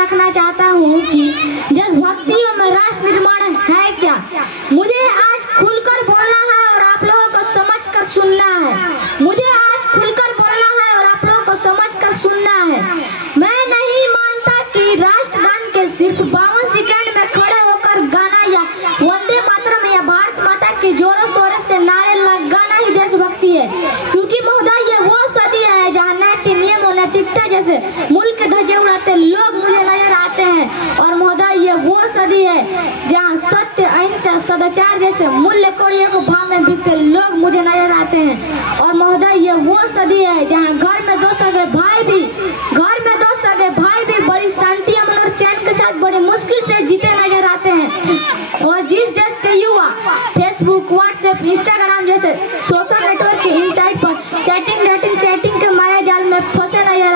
रखना चाहता हूँ कि देशभक्ति और राष्ट्र निर्माण है क्या। मुझे आज खुलकर बोलना है और आप लोगों को समझकर सुनना है। मुझे आज खुलकर बोलना है और आप लोगों को समझकर सुनना है। मैं नहीं मानता कि राष्ट्रगान के सिर्फ 52 सेकंड में खड़े होकर गाना या वंदे मातरम या भारत माता के जोरों शोरों से नारे लगाना ही देशभक्ति है। क्योंकि महोदय, ये वो सदी है जहाँ नैतिक नियम और नैतिकता जैसे मुल्क के ध्वजे उड़ाते लोग मुझे नजर आते हैं। और महोदय, ये वो सदी है जहाँ सत्य, अहिंसा, सदाचार जैसे मूल्य कोड़ियों को भाव में बिकते लोग मुझे नजर आते हैं। और महोदय, ये वो सदी है जहाँ घर में दो सगे भाई भी बड़ी शांति, अमन और चैन के साथ बड़ी मुश्किल से जीते नजर आते हैं। और जिस देश के युवा फेसबुक, व्हाट्सएप, इंस्टाग्राम जैसे सोशल नेटवर्क के इनसाइट पर चैटिंग के माया जाल में फंसे नजर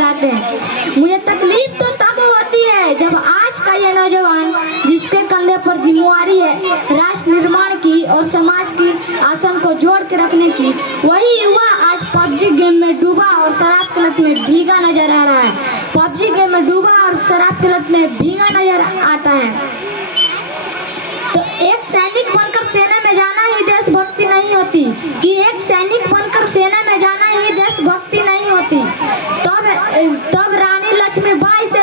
आते हैं। मुझे तकलीफ तो तब होती है जब आज का ये नौजवान, जिसके कंधे पर जिम्मेवारी है राष्ट्र निर्माण की और समाज की आसन को जोड़ के रखने की, वही युवा आज पबजी गेम में डूबा और शराब की लत में भीगा नजर आ रहा है। पबजी गेम में डूबा और शराब की लत में भीगा नजर आता है। तो एक सैनिक बनकर सेना में जाना ही देशभक्ति नहीं होती, कि एक सैनिक बनकर सेना में जाना ही देशभक्ति नहीं होती। तब रानी लक्ष्मीबाई से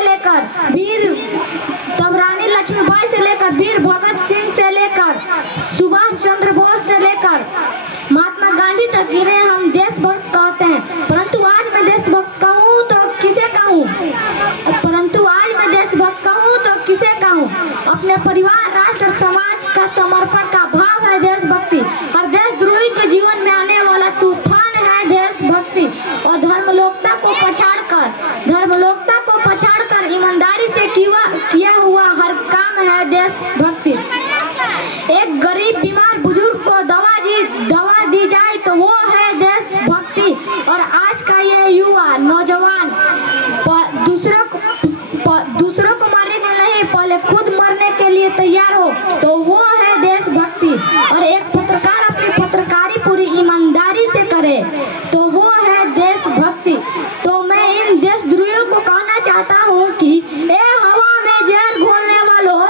लेकर वीर भगत सिंह से लेकर सुभाष चंद्र बोस से लेकर महात्मा गांधी तक इन्हें हम देशभक्त कहते हैं। परंतु आज मैं देशभक्त कहूँ तो किसे कहूँ? अपने परिवार, राष्ट्र और समाज का समर्पण का भाव है देशभक्ति। हर देशद्रोही के जीवन में आने वाला तूफान है देशभक्ति। और धर्मलोकता को पछाड़कर ईमानदारी से किया हुआ हर काम है देशभक्ति। एक गरीब बीमार बुजुर्ग को दवा दी जाए तो वो है देशभक्ति। और आज का ये युवा नौजवान दूसरों को मारने के नहीं, पहले खुद मरने के लिए तैयार हो तो वो है देशभक्ति। और एक पत्रकार अपनी पत्रकारी पूरी ईमानदारी से करे तो वो है देशभक्ति। तो मैं इन देशद्रोहियों को कहना चाहता हूँ कि ए हवा में जहर घोलने वालों,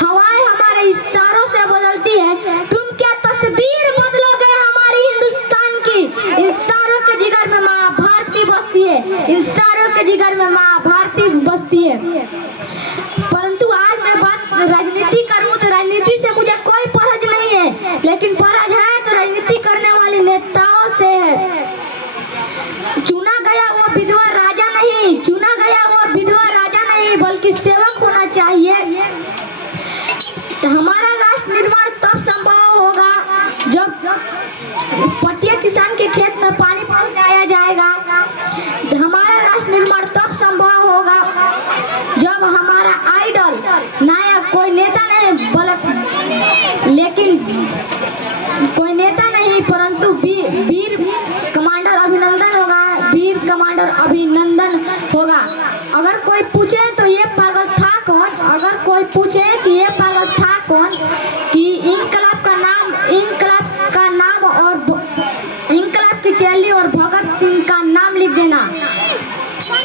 हवाएं हमारे इशारों से बदलती है। तुम क्या तस्वीर बदलोगे हमारी हिंदुस्तान की? इन सारों के जिगर में माँ भारती बसती है। परंतु आज मैं बात राजनीति करूँ तो राजनीति से मुझे कोई परहेज नहीं है, लेकिन परहेज है तो राजनीति करने वाले नेताओं से है। चुना गया वो विधवा राजा नहीं बल्कि सेवक होना चाहिए। हमारा राष्ट्र निर्माण तब संभव होगा जब पटिया किसान के खेत में पानी पहुंचाया जाएगा। हमारा राष्ट्र निर्माण तब संभव होगा जब हमारा आइडल नायक कोई नेता नहीं परंतु वीर कमांडर अभिनंदन होगा। अगर कोई पूछे तो ये पागल था कौन, कि इंकलाब की चैली और भगत सिंह का नाम लिख देना।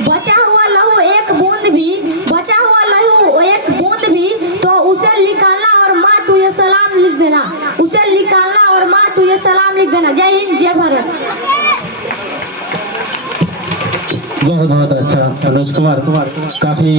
बचा हुआ लहू एक बूंद भी तो उसे निकालना और माँ तुझे सलाम लिख देना। जय हिंद, जय भारत। बहुत अच्छा मनोज कुमार काफी